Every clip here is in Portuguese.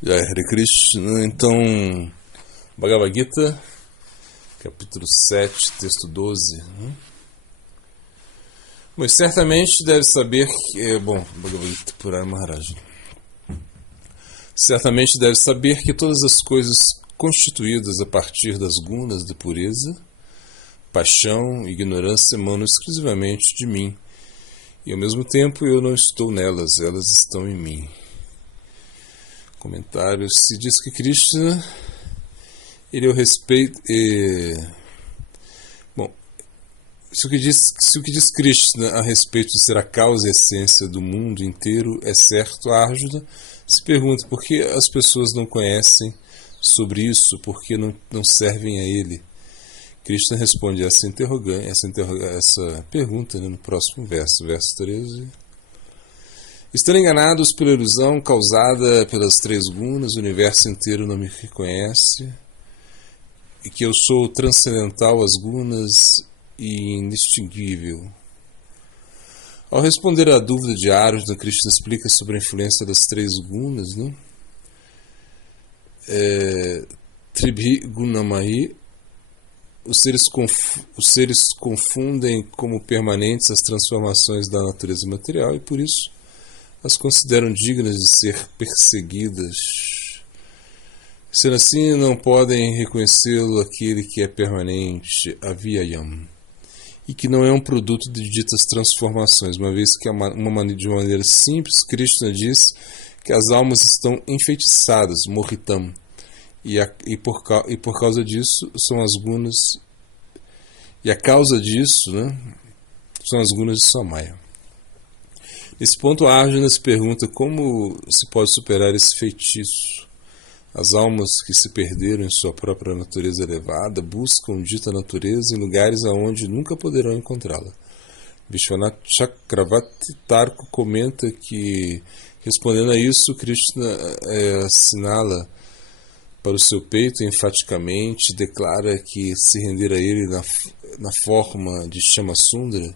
Jai Hare Krishna. Então, Bhagavad Gita, capítulo 7, texto 12. Mas certamente deve saber que... Bhagavad Gita Purana Maharaj. Certamente deve saber que todas as coisas constituídas a partir das gunas de pureza, paixão e ignorância emanam exclusivamente de mim. E ao mesmo tempo eu não estou nelas, elas estão em mim. Comentário: se diz que Krishna, ele é o respeito. Se o que diz Krishna a respeito de ser a causa e essência do mundo inteiro é certo, Arjuna se pergunta por que as pessoas não conhecem sobre isso, por que não servem a ele. Krishna responde essa pergunta, no próximo verso 13. Estando enganados pela ilusão causada pelas três gunas, o universo inteiro não me reconhece, e que eu sou transcendental às gunas e indistinguível. Ao responder à dúvida de Arjuna, Krishna explica sobre a influência das três gunas, Tribhi Gunamahi. Os seres confundem como permanentes as transformações da natureza material e, por isso, as consideram dignas de ser perseguidas. Sendo assim, não podem reconhecê-lo aquele que é permanente, Avyayam, e que não é um produto de ditas transformações, uma vez que de uma maneira simples, Krishna diz que as almas estão enfeitiçadas, Mohitam, e por causa disso são as gunas, e a causa disso, são as gunas de Samaya. Nesse ponto, Arjuna se pergunta como se pode superar esse feitiço. As almas que se perderam em sua própria natureza elevada buscam dita natureza em lugares aonde nunca poderão encontrá-la. Vishwanath Chakravarti Tarko comenta que, respondendo a isso, Krishna assinala para o seu peito enfaticamente, declara que se render a ele na forma de Shyamasundara,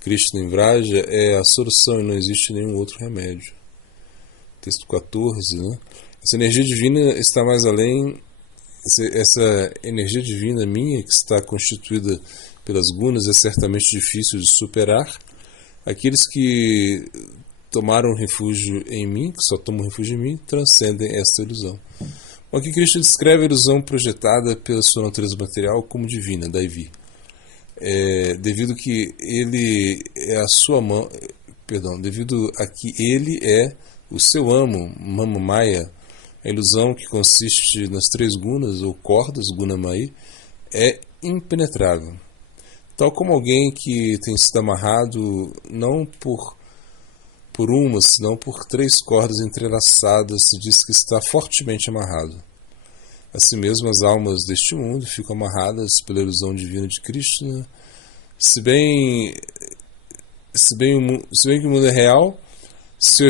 Krishna em Vraja, é a solução e não existe nenhum outro remédio. Texto 14, Essa energia divina está mais além, essa energia divina minha, que está constituída pelas gunas, é certamente difícil de superar. Aqueles que tomaram refúgio em mim, que só tomam refúgio em mim, transcendem esta ilusão. Aqui Krishna descreve a ilusão projetada pela sua natureza material como divina, Daivi. Devido que ele é a sua mão, devido a que ele é o seu amo, Mama Maya, a ilusão que consiste nas três gunas ou cordas, Gunamai, é impenetrável. Tal como alguém que tem sido amarrado não por uma, senão por três cordas entrelaçadas, se diz que está fortemente amarrado. Assim mesmo, as almas deste mundo ficam amarradas pela ilusão divina de Krishna. Se bem que o mundo é real, seu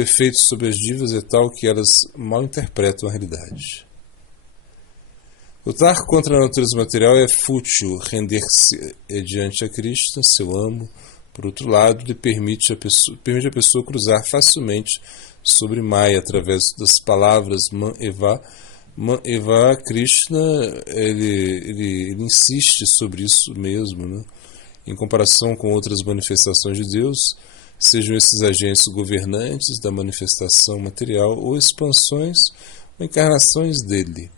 efeito sobre as divas é tal que elas mal interpretam a realidade. Lutar contra a natureza material é fútil, render-se diante a Krishna, seu amo, por outro lado, lhe permite a pessoa cruzar facilmente sobre Maya através das palavras Man Eva. Man Eva, Krishna, ele insiste sobre isso mesmo, Em comparação com outras manifestações de Deus, sejam esses agentes governantes da manifestação material ou expansões ou encarnações dele.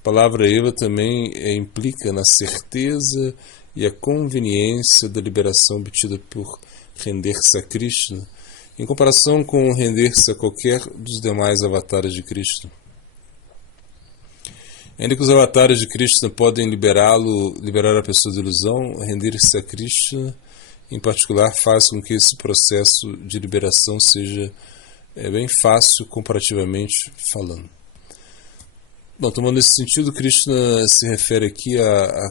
A palavra Eva também implica na certeza e a conveniência da liberação obtida por render-se a Krishna, em comparação com render-se a qualquer dos demais avatares de Krishna. Ainda que os avatares de Krishna podem liberar a pessoa da ilusão, render-se a Krishna, em particular, faz com que esse processo de liberação seja bem fácil, comparativamente falando. Tomando esse sentido, Krishna se refere aqui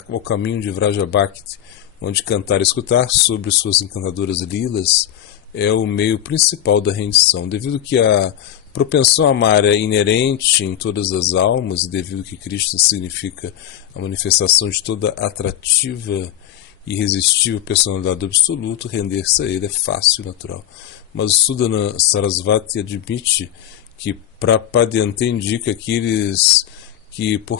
ao caminho de Vraja Bhakti, onde cantar e escutar sobre suas encantadoras lilas é o meio principal da rendição. Devido que a propensão a amar é inerente em todas as almas, e devido que Krishna significa a manifestação de toda atrativa e irresistível personalidade do absoluto, render-se a ele é fácil e natural. Mas o Sudana Sarasvati admite que Prapadyante indica aqueles que, por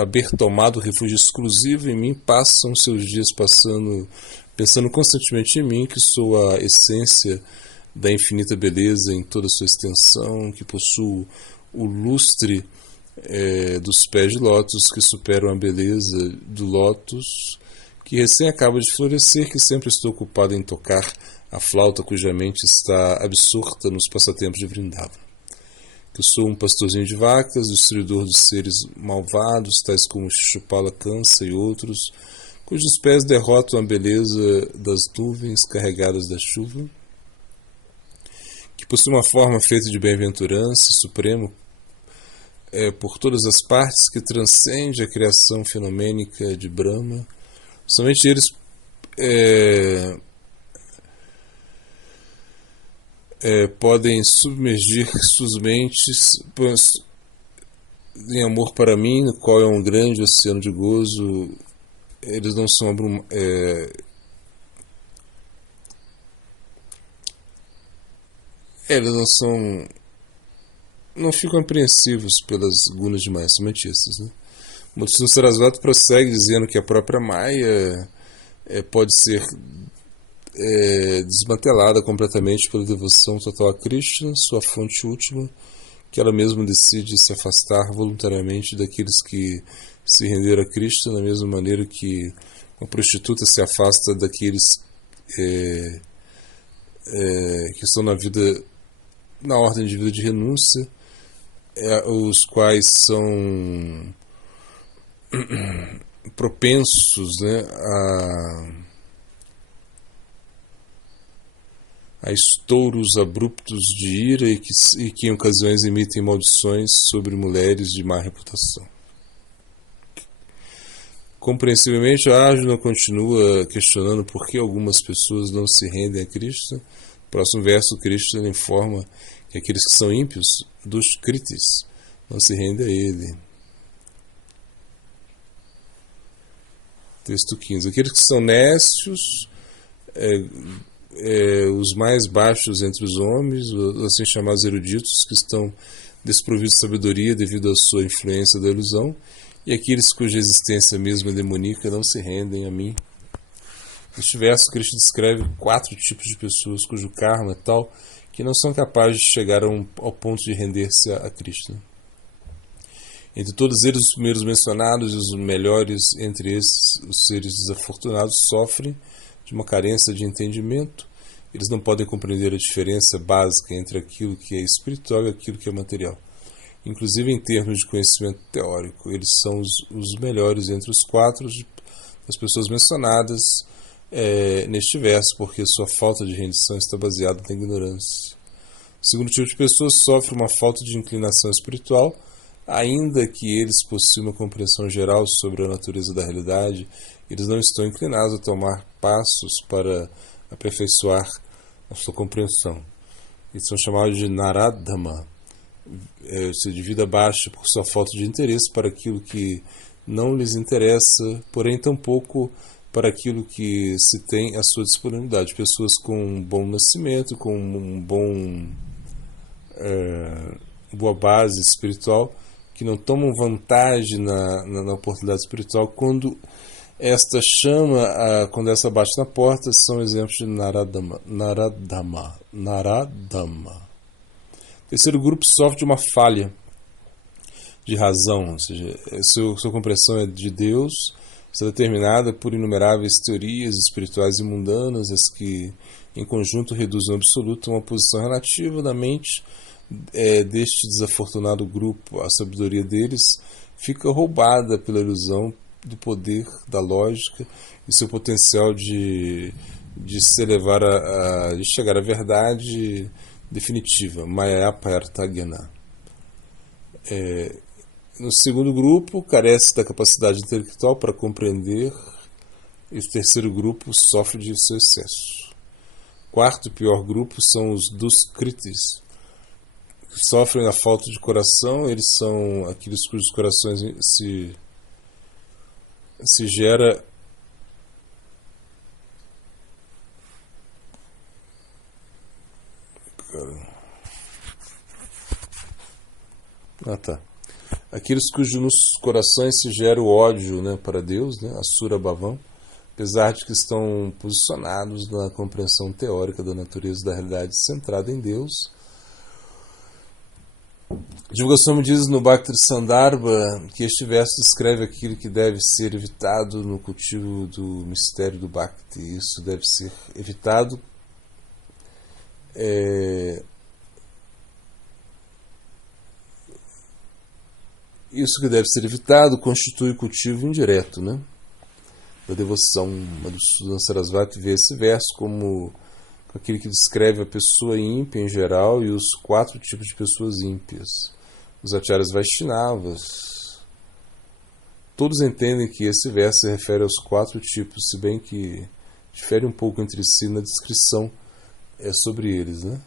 haver tomado refúgio exclusivo em mim, passam seus dias pensando constantemente em mim, que sou a essência da infinita beleza em toda a sua extensão, que possuo o lustre dos pés de lótus, que superam a beleza do lótus, que recém acaba de florescer, que sempre estou ocupado em tocar a flauta cuja mente está absorta nos passatempos de Vrindavan. Que eu sou um pastorzinho de vacas, destruidor dos seres malvados, tais como Shishupala, Kansa e outros, cujos pés derrotam a beleza das nuvens carregadas da chuva, que possui uma forma feita de bem-aventurança supremo por todas as partes, que transcende a criação fenomênica de Brahma. Somente eles podem submergir suas mentes em amor para mim, no qual é um grande oceano de gozo. Eles não são eles não ficam apreensivos pelas gunas demais, somente esses, né? Madhusudana Sarasvati prossegue dizendo que a própria Maya pode ser desmantelada completamente pela devoção total a Krishna, sua fonte última, que ela mesma decide se afastar voluntariamente daqueles que se renderam a Krishna, da mesma maneira que uma prostituta se afasta daqueles que estão na ordem de vida de renúncia, os quais são propensos, né, a estouros abruptos de ira e que em ocasiões emitem maldições sobre mulheres de má reputação. Compreensivelmente, Arjuna continua questionando por que algumas pessoas não se rendem a Krishna. No próximo verso, Krishna informa que aqueles que são ímpios, dos kritis, não se rendem a ele. Texto 15. Aqueles que são nécios, os mais baixos entre os homens, assim chamados eruditos, que estão desprovidos de sabedoria devido à sua influência da ilusão, e aqueles cuja existência mesma é demoníaca não se rendem a mim. Neste verso, Krishna descreve 4 tipos de pessoas cujo karma é tal que não são capazes de chegar ao ponto de render-se a Krishna. Entre todos eles, os primeiros mencionados e os melhores entre esses, os seres desafortunados, sofrem de uma carência de entendimento. Eles não podem compreender a diferença básica entre aquilo que é espiritual e aquilo que é material. Inclusive em termos de conhecimento teórico, eles são os melhores entre os 4 das pessoas mencionadas neste verso, porque sua falta de rendição está baseada na ignorância. O segundo tipo de pessoas sofre uma falta de inclinação espiritual, ainda que eles possuam uma compreensão geral sobre a natureza da realidade. Eles não estão inclinados a tomar passos para aperfeiçoar a sua compreensão. Eles são chamados de Naradama, de vida baixa por sua falta de interesse para aquilo que não lhes interessa, porém tampouco para aquilo que se tem à sua disponibilidade. Pessoas com um bom nascimento, com boa base espiritual, que não tomam vantagem na oportunidade espiritual quando esta chama, quando essa bate na porta, são exemplos de Naradama. Terceiro grupo sofre de uma falha de razão, ou seja, sua compreensão é de Deus, está determinada por inumeráveis teorias espirituais e mundanas, as que em conjunto reduzem o absoluto a uma posição relativa da mente deste desafortunado grupo. A sabedoria deles fica roubada pela ilusão do poder da lógica e seu potencial de se elevar de chegar à verdade definitiva, Maya Partagyana. No segundo grupo, carece da capacidade intelectual para compreender, e o terceiro grupo sofre de seu excesso. Quarto e pior grupo são os Duskritis, que sofrem da falta de coração. Eles são aqueles cujos corações se gera Ah, tá. Aqueles cujos nos corações se gera o ódio, né, para Deus, né, Asura Bhavan, apesar de que estão posicionados na compreensão teórica da natureza da realidade centrada em Deus. Divulgação me diz no Bhakti Sandarbha que este verso descreve aquilo que deve ser evitado no cultivo do mistério do Bhakti. Isso deve ser evitado Isso que deve ser evitado constitui o cultivo indireto, né, da devoção. Madhusudana Sarasvati vê esse verso como aquele que descreve a pessoa ímpia em geral e os 4 tipos de pessoas ímpias. Os acharyas Vaishnavas, todos entendem que esse verso se refere aos 4 tipos, se bem que difere um pouco entre si na descrição sobre eles, né?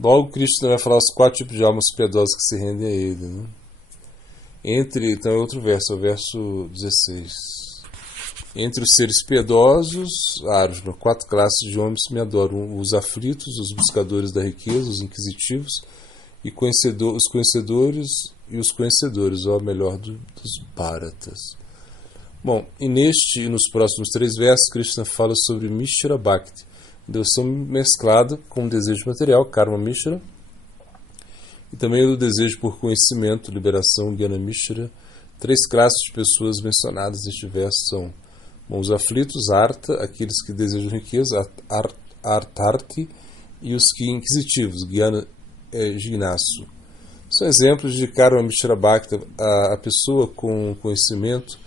Logo, Krishna vai falar os 4 tipos de almas piedosas que se rendem a ele, né? Então é outro verso, é o verso 16. Entre os seres piedosos, Arjuna, 4 classes de homens me adoram: os aflitos, os buscadores da riqueza, os inquisitivos, e os conhecedores, ou melhor, dos Bharatas. Bom, e neste e nos próximos 3 versos, Krishna fala sobre Mishra Bhakti, devoção mesclada com o desejo material, Karma Mishra, e também o desejo por conhecimento, liberação, Jnana Mishra. 3 classes de pessoas mencionadas neste verso são os aflitos, Artha, aqueles que desejam riqueza, Artharti, e os que inquisitivos, Jnana Jignasu. São exemplos de Karma Mishra Bhakti. A pessoa com conhecimento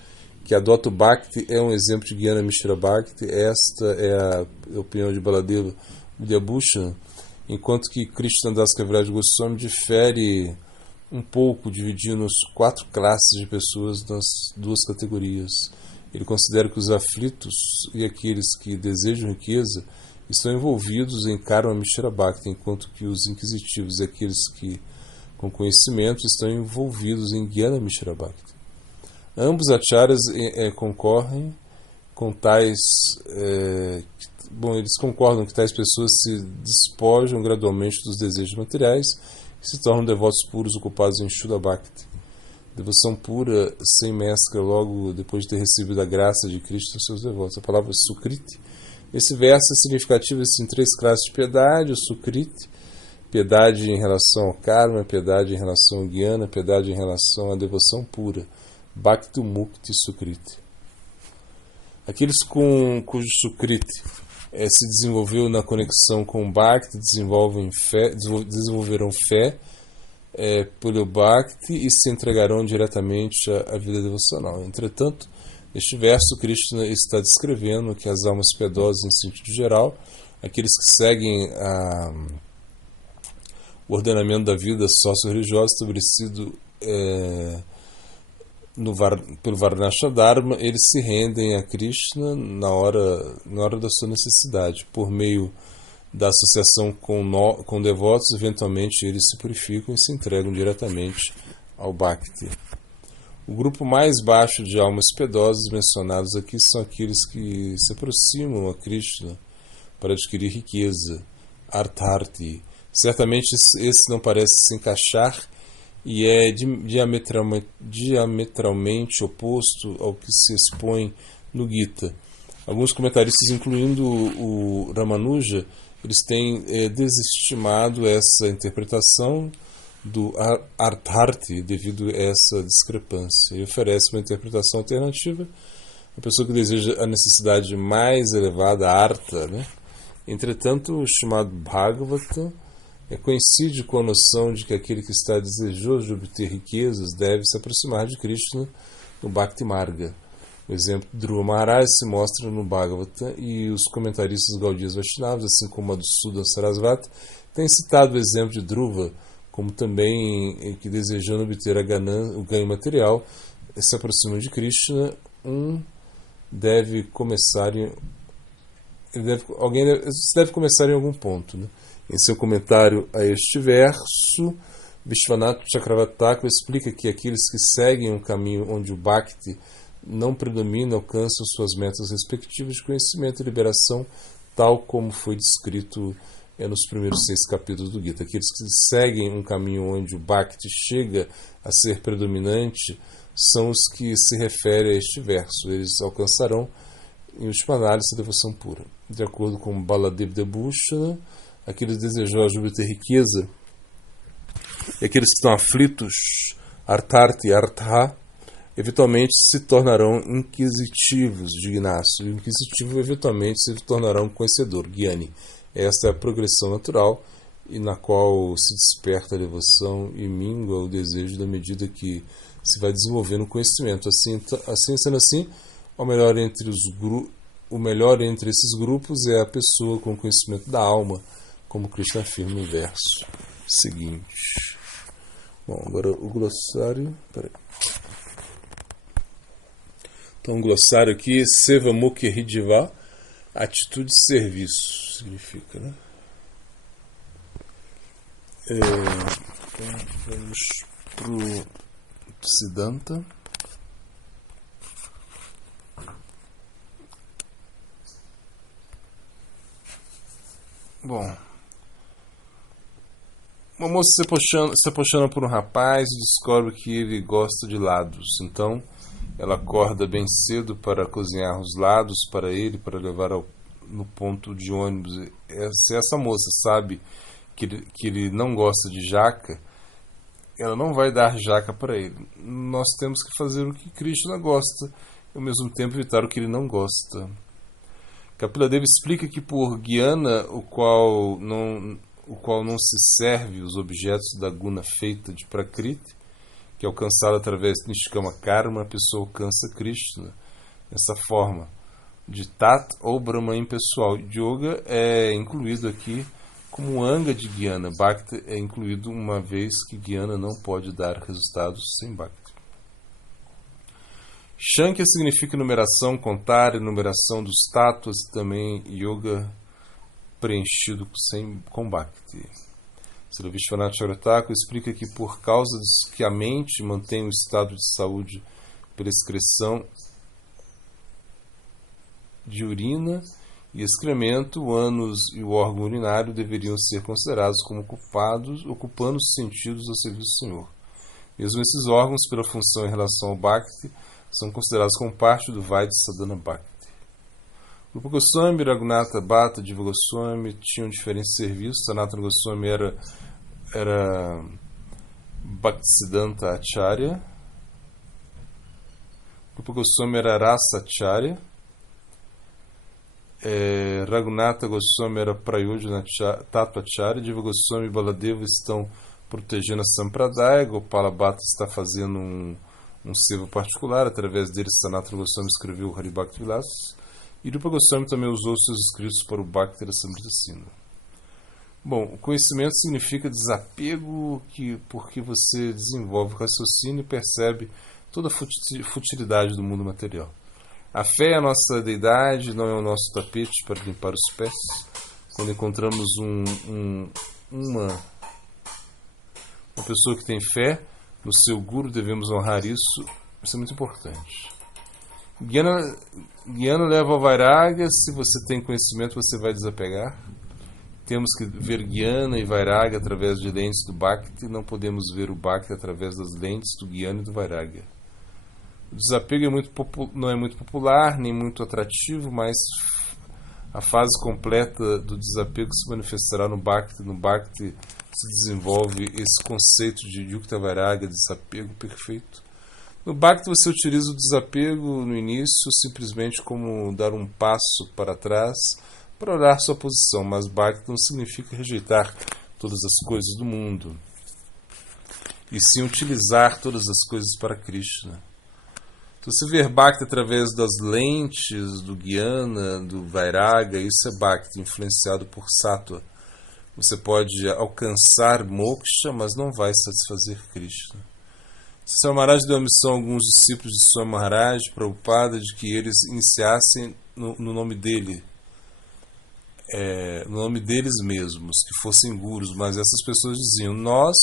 que adota o Bhakti é um exemplo de Jnana Mishra Bhakti. Esta é a opinião de Baladeva Vidyabhushan, enquanto que Krishnadas Kaviraj Goswami difere um pouco, dividindo as 4 classes de pessoas nas 2 categorias. Ele considera que os aflitos e aqueles que desejam riqueza estão envolvidos em Karma Mishra Bhakti, enquanto que os inquisitivos e aqueles que com conhecimento estão envolvidos em Jnana Mishra Bhakti. Ambos acharyas concorrem com tais... eles concordam que tais pessoas se despojam gradualmente dos desejos materiais e se tornam devotos puros ocupados em Shuddha Bhakti. Devoção pura, sem mescla, logo depois de ter recebido a graça de Cristo nos seus devotos. A palavra Sukriti. Esse verso é significativo em 3 classes de piedade: o Sukriti, piedade em relação ao karma, piedade em relação ao jnana, piedade em relação à devoção pura, Bhakti Mukti Sukriti. Aqueles cujo Sukriti se desenvolveu na conexão com o Bhakti desenvolverão fé pelo Bhakti e se entregarão diretamente à vida devocional. Entretanto, neste verso, Krishna está descrevendo que as almas piedosas, em sentido geral, aqueles que seguem o ordenamento da vida sócio-religiosa estabelecido pelo Varnashra Dharma, eles se rendem a Krishna na hora da sua necessidade. Por meio da associação com devotos, eventualmente eles se purificam e se entregam diretamente ao Bhakti. O grupo mais baixo de almas piedosas mencionados aqui são aqueles que se aproximam a Krishna para adquirir riqueza, Artharti. Certamente esse não parece se encaixar e é diametralmente oposto ao que se expõe no Gita. Alguns comentaristas, incluindo o Ramanuja, eles têm desestimado essa interpretação do Artharti devido a essa discrepância e oferece uma interpretação alternativa. A pessoa que deseja a necessidade mais elevada, Artha, né? Entretanto, o chamado Bhagavata coincide com a noção de que aquele que está desejoso de obter riquezas deve se aproximar de Krishna no Bhakti Marga. O exemplo de Dhruva Maharaj se mostra no Bhagavata, e os comentaristas gaudiyas Vaishnavas, assim como a do Madhusudana Sarasvati, têm citado o exemplo de Dhruva como também que, desejando obter o ganho material, se aproxima de Krishna. Deve começar em algum ponto, né? Em seu comentário a este verso, Vishwanath Chakravarti Thakur explica que aqueles que seguem um caminho onde o Bhakti não predomina alcançam suas metas respectivas de conhecimento e liberação, tal como foi descrito é nos primeiros 6 capítulos do Gita. Aqueles que seguem um caminho onde o Bhakti chega a ser predominante são os que se referem a este verso. Eles alcançarão, em última análise, a devoção pura. De acordo com Baladev Debhushana, aqueles desejosos de obter riqueza e aqueles que estão aflitos, Artharthi e Artha, eventualmente se tornarão inquisitivos, Ignácio. E o inquisitivo eventualmente se tornará um conhecedor, Gyani. Esta é a progressão natural e na qual se desperta a devoção e mingua o desejo da medida que se vai desenvolvendo o conhecimento. Assim sendo assim, o melhor entre esses grupos é a pessoa com conhecimento da alma, como Krishna afirma no verso seguinte. Bom, agora o glossário. Peraí. Então, o glossário aqui, Seva Mukhi Hridiva, atitude de serviço, significa, né? Então, vamos para o Siddhanta. Bom, uma moça se apaixona por um rapaz e descobre que ele gosta de lados. Então, ela acorda bem cedo para cozinhar os lados para ele, para levar no ponto de ônibus. Se essa moça sabe que ele não gosta de jaca, ela não vai dar jaca para ele. Nós temos que fazer o que Krishna gosta e ao mesmo tempo evitar o que ele não gosta. Kapila Deva explica que por Gyana, o qual não se serve os objetos da guna feita de Prakriti, que é alcançado através de Nishkama Karma, a pessoa alcança Krishna. Dessa forma, de Tat ou Brahman pessoal. Yoga é incluído aqui como anga de Gyana. Bhakti é incluído uma vez que Gyana não pode dar resultados sem Bhakti. Shankya significa numeração, contar, enumeração dos tátuas e também yoga preenchido com Bhakti. Sri Vishwanath Chakravarti explica que por causa que a mente mantém o estado de saúde pela excreção de urina e excremento, o ânus e o órgão urinário deveriam ser considerados como ocupando os sentidos ao serviço do Senhor. Mesmo esses órgãos, pela função em relação ao Bhakti, são considerados como parte do Vaidya Sadhana Bhakti. Rupa Goswami, Raghunatha Bhatta, Diva Goswami tinham diferentes serviços. Sanatana Goswami era Bhaktisiddhanta Acharya. Rupa Goswami era Rasa Acharya. Raghunatha Goswami era Prayojana Tattva Acharya. Diva Goswami e Baladeva estão protegendo a Sampradaya. Gopala Bhatta está fazendo um seva particular. Através dele, Sanatana Goswami escreveu o Haribhakti Vilas. E Rupa Goswami também usou seus escritos para o Bhakti Rasamrita. Bom, o conhecimento significa desapego, porque você desenvolve o raciocínio e percebe toda a futilidade do mundo material. A fé é a nossa deidade, não é o nosso tapete para limpar os pés. Quando encontramos uma pessoa que tem fé no seu guru, devemos honrar isso. Isso é muito importante. Gyana leva ao Vairagya. Se você tem conhecimento, você vai desapegar. Temos que ver Gyana e Vairagya através de lentes do Bhakti. Não podemos ver o Bhakti através das lentes do Gyana e do Vairagya. O desapego não é muito popular, nem muito atrativo, mas a fase completa do desapego se manifestará no Bhakti. No Bhakti se desenvolve esse conceito de Yukta Vairagya, desapego perfeito. No Bhakti você utiliza o desapego no início simplesmente como dar um passo para trás para olhar sua posição, mas Bhakti não significa rejeitar todas as coisas do mundo, e sim utilizar todas as coisas para Krishna. Se você ver Bhakti através das lentes do Gyana, do Vairagya, isso é Bhakti, influenciado por Sattva. Você pode alcançar moksha, mas não vai satisfazer Krishna. Swami Maharaj deu a missão a alguns discípulos de Swami Maharaj, Prabhupada, de que eles iniciassem no nome dele, no nome deles mesmos, que fossem gurus, mas essas pessoas diziam, nós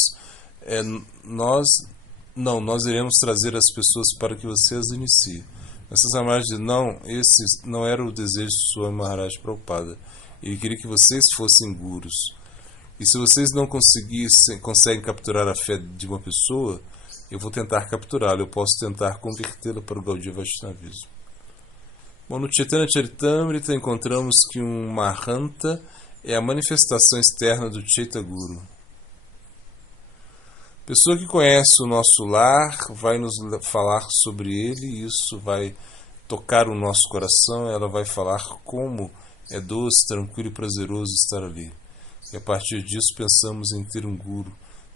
iremos trazer as pessoas para que você as inicie. Mas Swami Maharaj dizia, não, esse não era o desejo de Swami Maharaj Prabhupada. Ele queria que vocês fossem gurus. E se vocês não conseguem capturar a fé de uma pessoa, eu vou tentar capturá-la, eu posso tentar convertê-la para o Gaudiya Vaishnavismo. Bom, no Chaitanya Charitamrita encontramos que um Mahanta é a manifestação externa do Chaitya Guru. A pessoa que conhece o nosso lar vai nos falar sobre ele, e isso vai tocar o nosso coração, ela vai falar como é doce, tranquilo e prazeroso estar ali. E a partir disso pensamos em ter um guru,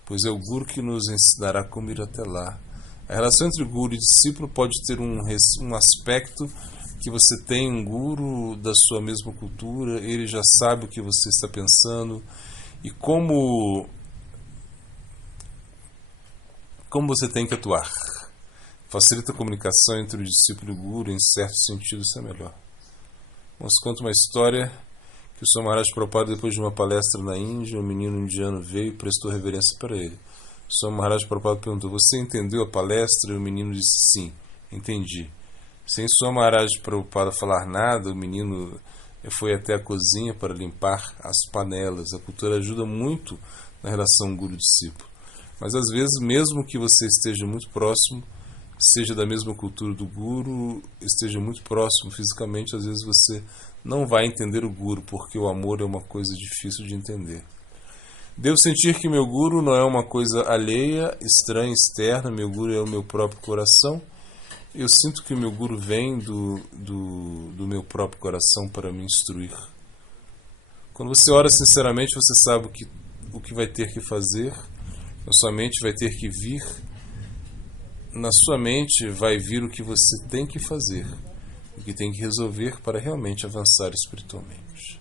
pois é o guru que nos ensinará como ir até lá. A relação entre guru e discípulo pode ter um aspecto que você tem um guru da sua mesma cultura, ele já sabe o que você está pensando e como você tem que atuar. Facilita a comunicação entre o discípulo e o guru, em certo sentido isso é melhor. Vamos contar uma história que o Sr. Maharaj Prabhupada, depois de uma palestra na Índia, um menino indiano veio e prestou reverência para ele. O Sr. Maharaj Prabhupada perguntou: você entendeu a palestra? E o menino disse: sim, entendi. Sem o Sr. Maharaj Prabhupada falar nada, o menino foi até a cozinha para limpar as panelas. A cultura ajuda muito na relação guru-discípulo. Mas às vezes, mesmo que você esteja muito próximo, seja da mesma cultura do guru, esteja muito próximo fisicamente, às vezes você não vai entender o guru, porque o amor é uma coisa difícil de entender. Devo sentir que meu guru não é uma coisa alheia, estranha, externa, meu guru é o meu próprio coração. Eu sinto que o meu guru vem do meu próprio coração para me instruir. Quando você ora sinceramente, você sabe o que vai ter que fazer, na sua mente vai ter que vir, na sua mente vai vir o que você tem que fazer, o que tem que resolver para realmente avançar espiritualmente.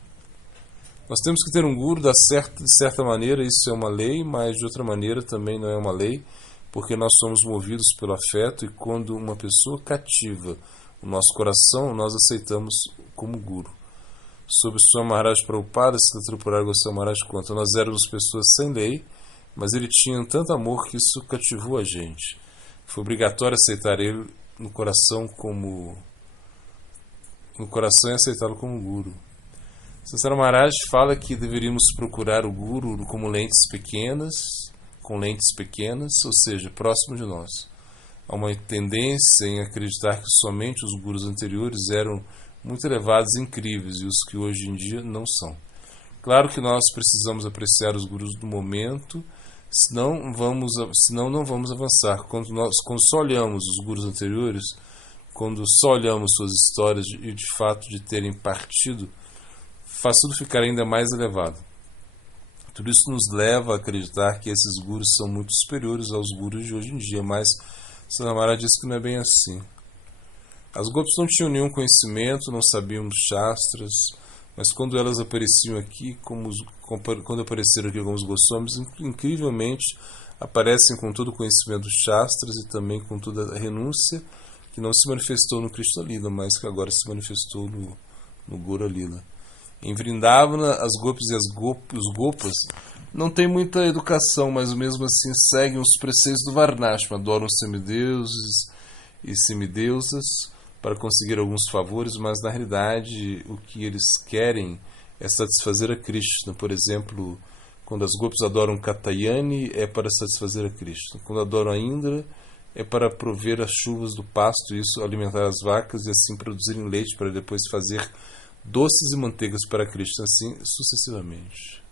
Nós temos que ter um guru de certa maneira, isso é uma lei, mas de outra maneira também não é uma lei, porque nós somos movidos pelo afeto e quando uma pessoa cativa o nosso coração, nós aceitamos como guru. Sobre o Swami Maharaj Prabhupada, Srila Tripurari Goswami Maharaj conta, nós éramos pessoas sem lei, mas ele tinha tanto amor que isso cativou a gente. Foi obrigatório aceitar ele no coração e aceitá-lo como guru. Sansara Maharaj fala que deveríamos procurar o guru como com lentes pequenas, ou seja, próximo de nós. Há uma tendência em acreditar que somente os gurus anteriores eram muito elevados e incríveis e os que hoje em dia não são. Claro que nós precisamos apreciar os gurus do momento, senão não vamos avançar. Quando só olhamos os gurus anteriores, quando só olhamos suas histórias e de fato de terem partido, faz tudo ficar ainda mais elevado. Tudo isso nos leva a acreditar que esses gurus são muito superiores aos gurus de hoje em dia, mas Sanamara disse que não é bem assim. As gopis não tinham nenhum conhecimento, não sabiam shastras, mas quando elas apareciam aqui, quando apareceram aqui como os Goswamis, incrivelmente aparecem com todo o conhecimento dos shastras e também com toda a renúncia que não se manifestou no Krishna Lila, mas que agora se manifestou no Gora Lila. Em Vrindavana, as gopis e os gopas não têm muita educação, mas mesmo assim seguem os preceitos do Varnashma, adoram semideuses e semideusas para conseguir alguns favores, mas na realidade o que eles querem é satisfazer a Krishna. Por exemplo, quando as gopis adoram Katayani é para satisfazer a Krishna. Quando adoram a Indra é para prover as chuvas do pasto, isso alimentar as vacas e assim produzirem leite para depois fazer doces e manteigas para Krishna, assim sucessivamente.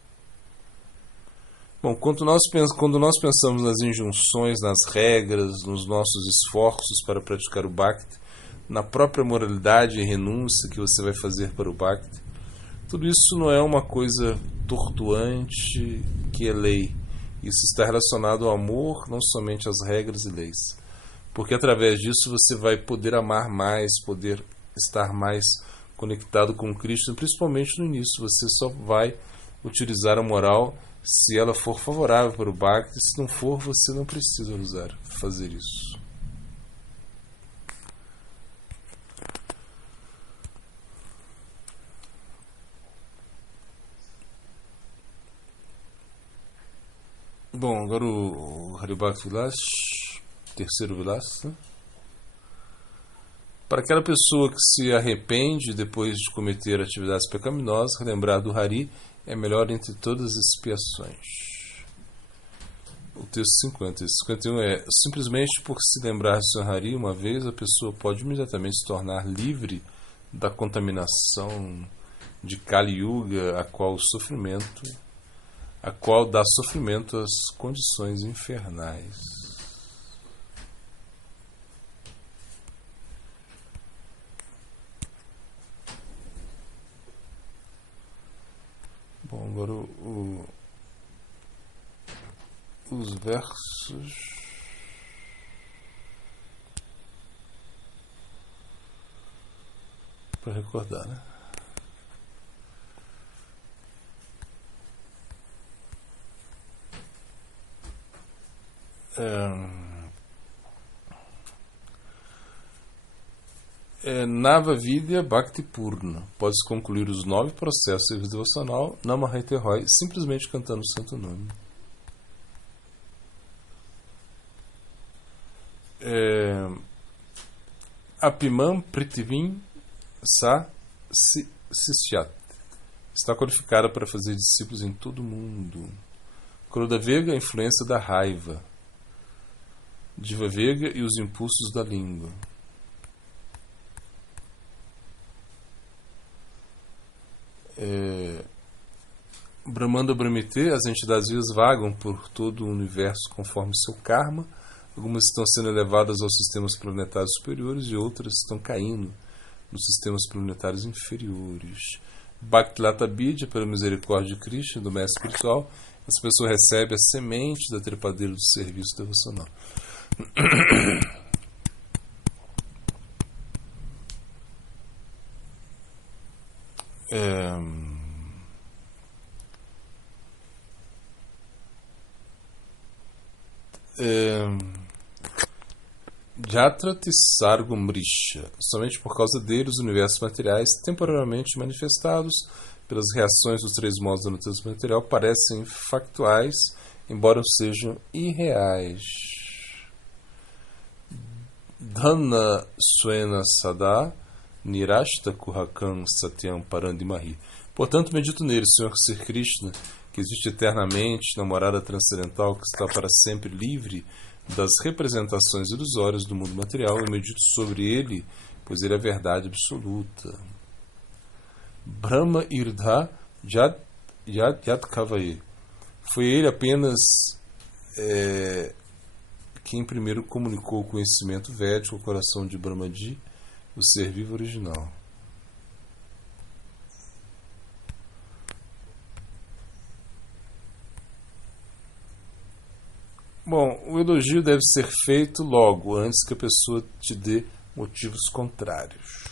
Bom, quando nós pensamos nas injunções, nas regras, nos nossos esforços para praticar o Bhakti, na própria moralidade e renúncia que você vai fazer para o Bhakti, tudo isso não é uma coisa tortuante que é lei. Isso está relacionado ao amor, não somente às regras e leis. Porque através disso você vai poder amar mais, poder estar mais conectado com Krishna, principalmente no início. Você só vai utilizar a moral se ela for favorável para o Bhakti. Se não for, você não precisa fazer isso. Bom, agora o Haribhakti Vilas, terceiro Vilas, né? Para aquela pessoa que se arrepende depois de cometer atividades pecaminosas, relembrar do Hari é melhor entre todas as expiações. O texto 50 e 51 é: simplesmente por se lembrar de Hari uma vez, a pessoa pode imediatamente se tornar livre da contaminação de Kali Yuga, a qual dá sofrimento às condições infernais. Bom, agora os versos. Para recordar, né? Nava Vidya Bhakti Purna. Pode-se concluir os 9 processos de serviço devocional Namahaite Roy simplesmente cantando o santo nome. Apimam Prithivim Sa Sisyat. Está qualificada para fazer discípulos em todo o mundo. Kroda Vega, a influência da raiva. Diva Vega e os impulsos da língua. Brahmanda Brahmite, as entidades vivas vagam por todo o universo conforme seu karma. Algumas estão sendo elevadas aos sistemas planetários superiores e outras estão caindo nos sistemas planetários inferiores. Bhaktilata Bidya, pela misericórdia de Krishna, do mestre espiritual, essa pessoa recebe a semente da trepadeira do serviço devocional. Jatrati Sargo Mrisha. Somente por causa dele, os universos materiais, temporariamente manifestados pelas reações dos 3 modos da natureza material, parecem factuais, embora sejam irreais. Dhanna Swena Sada Nirashta Kuhakam Satyam Parandimahi. Portanto, medito nele, Senhor Sri Krishna, que existe eternamente na morada transcendental, que está para sempre livre das representações ilusórias do mundo material, e medito sobre ele, pois ele é a verdade absoluta. Brahma Irdha Yad Kavaye. Foi ele apenas quem primeiro comunicou o conhecimento védico ao coração de Brahmaji, o ser vivo original. Bom, o elogio deve ser feito logo, antes que a pessoa te dê motivos contrários.